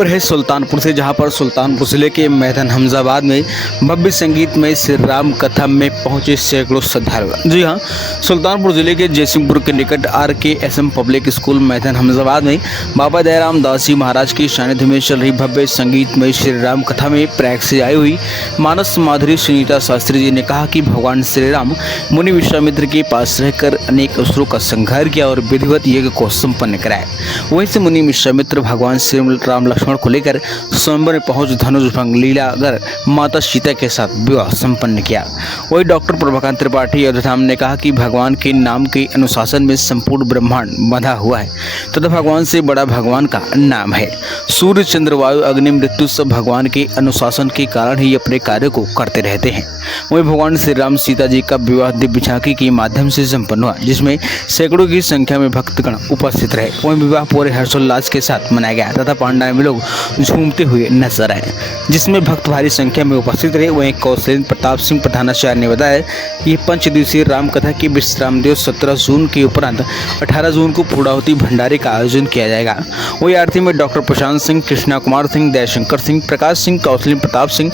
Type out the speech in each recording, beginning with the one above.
खबर है सुल्तानपुर से, जहां पर सुल्तानपुर जिले के मैदान हमजाबाद में भव्य संगीतमय श्री राम कथा में पहुंचे सैकड़ों श्रद्धालु। जी हां, सुल्तानपुर जिले के जयसिंहपुर के निकट RKSM पब्लिक स्कूल मैदान हमजाबाद में बाबा दयाराम दास जी महाराज की सानिध्य में चल रही भव्य संगीतमय श्री राम कथा में प्रयाग से आई हुई मानस माधुरी सुनीता शास्त्री जी ने कहा कि भगवान श्री राम मुनि विश्वामित्र के पास रहकर अनेक असुरों का संहार किया और विधिवत यज्ञ को संपन्न कराया। वहीं से मुनि विश्वामित्र भगवान श्री राम लक्ष्मण को लेकर स्वयंवर में पहुंच धनुष भंग लीला कर माता सीता के साथ विवाह संपन्न किया। वही डॉक्टर प्रभाकांत त्रिपाठी अयोध्याधाम ने कहा कि भगवान के नाम के अनुशासन में संपूर्ण ब्रह्मांड बंधा हुआ है तथा भगवान से बड़ा भगवान का नाम है। सूर्य चंद्र वायु अग्नि मृत्यु सब भगवान के अनुशासन के कारण ही अपने कार्य को करते रहते हैं। वही भगवान श्री राम सीता जी का विवाह दिव्य झांकी के माध्यम से संपन्न हुआ, जिसमें सैकड़ों की संख्या में भक्तगण उपस्थित रहे। वही विवाह पूरे हर्षोल्लास के साथ मनाया गया तथा पांडाल में लोग झूमते हुए नजर आए, जिसमें भक्त भारी संख्या में उपस्थित रहे। वहीं कौशलेंद्र प्रताप सिंह प्रधानाचार्य ने बताया कि 5 दिवसीय राम कथा की विश्राम दिवस 17 जून के उपरांत 18 जून को पूर्णाहुति भंडारे का आयोजन किया जाएगा। वही आरती में डॉक्टर प्रशांत सिंह, कृष्णा कुमार सिंह, दयाशंकर सिंह, प्रकाश सिंह, कौशलेंद्र प्रताप सिंह,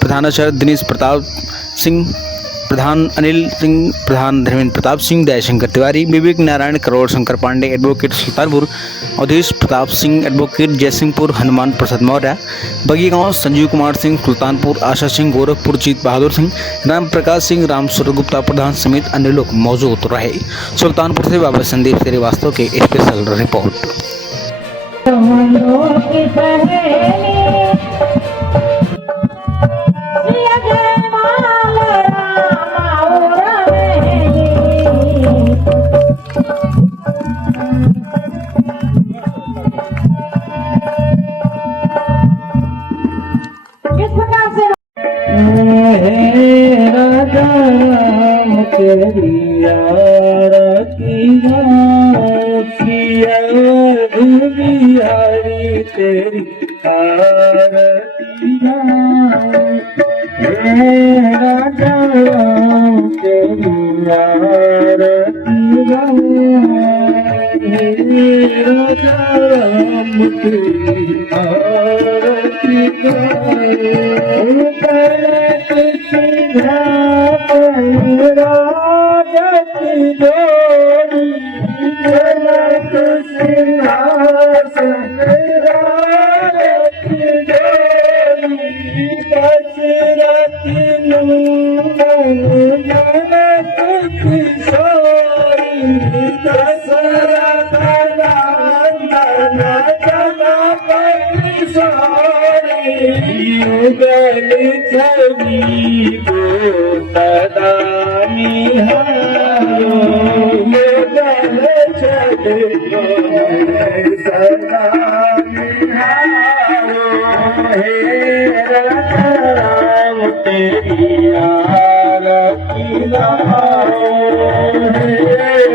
प्रधानाचार्य दिनेश प्रताप सिंह, प्रधान अनिल सिंह, प्रधान धर्मेंद्र प्रताप सिंह, दयाशंकर तिवारी, विवेक नारायण, करोड़ शंकर पांडे, एडवोकेट सुल्तानपुर, अवधेश प्रताप सिंह, एडवोकेट जयसिंहपुर, हनुमान प्रसाद मौर्य, बगीगांव, संजीव कुमार सिंह, सुल्तानपुर, आशा सिंह, गोरखपुर, जीत बहादुर सिंह, राम प्रकाश सिंह, राम सूरज गुप्ता प्रधान समेत अन्य लोग मौजूद रहे। सुल्तानपुर से बाबा संदीप श्रीवास्तव के स्पेशल रिपोर्ट। राजा राम तेरी आरती गाँव बिहारी तेरी आरती गाँव। राजा राम तेरी आरती गाँव, राजा राम तेरी आरती गाँव। युगल छवि को सदा निहारो, युगल छवि को सदा निहारो। हे राम तेरी आरती गाओ, हे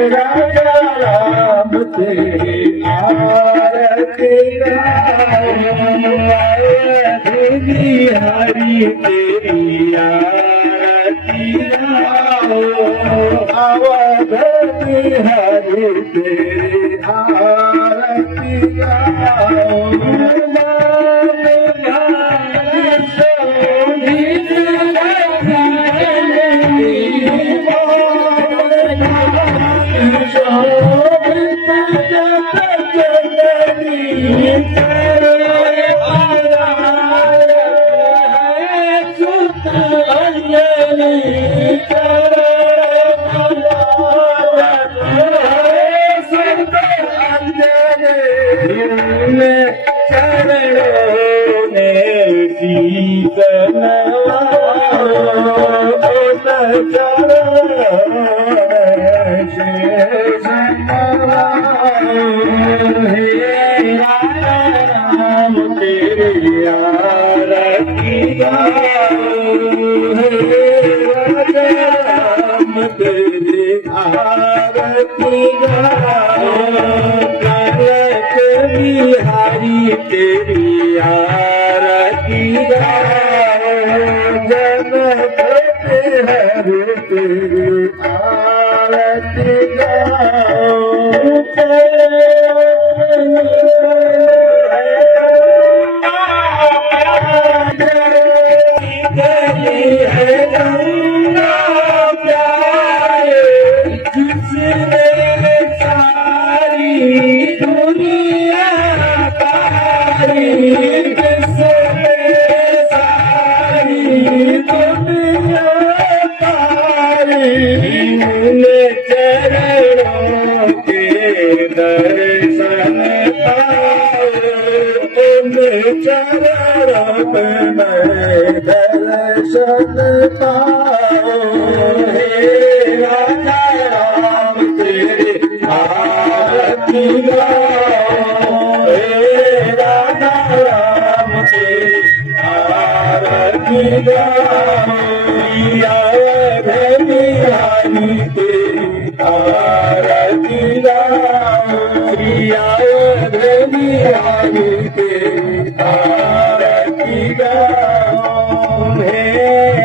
राम तेरी आरती गाओ। हरि तेरी आरती गाओ, अवध हरि तेरी आरती गाओ। बिहारी तेरी आरती गाओ, जन हरि तेरी आरती गाओ। आवी तेरी आरती गाऊं हे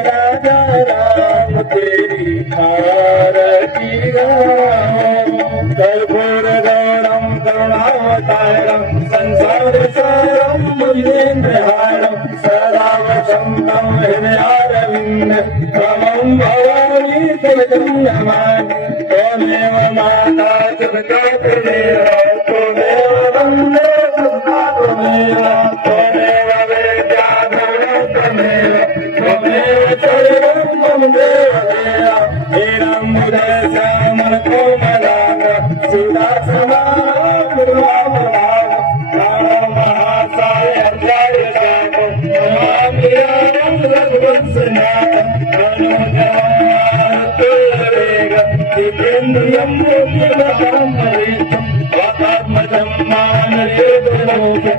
राजा राम तेरी आरती गाऊं कर्पूर गौरम करुणावतारम संसार सारम मुनीन्द्रहारम सदा वसंतम हृदयारविंद त्वमं भवानी त्वं नमामि त्वमेव माता जगतो त्वमेव त्वमेव वन्दे सुता त्वमेव त्वमेव वेद्या धर्मं त्वमेव त्वमेव सर्वं मम देवदेव हीरं मुदे श्यामं कोमलांग सुधा समानं गुरुवामभाग रामं महासाय अध्याय शापं नमामि रामं रघुवंशनाथं जितेन्द्रियं बुद्धिमतां वरिष्ठं वातात्मजं मानवेदलोके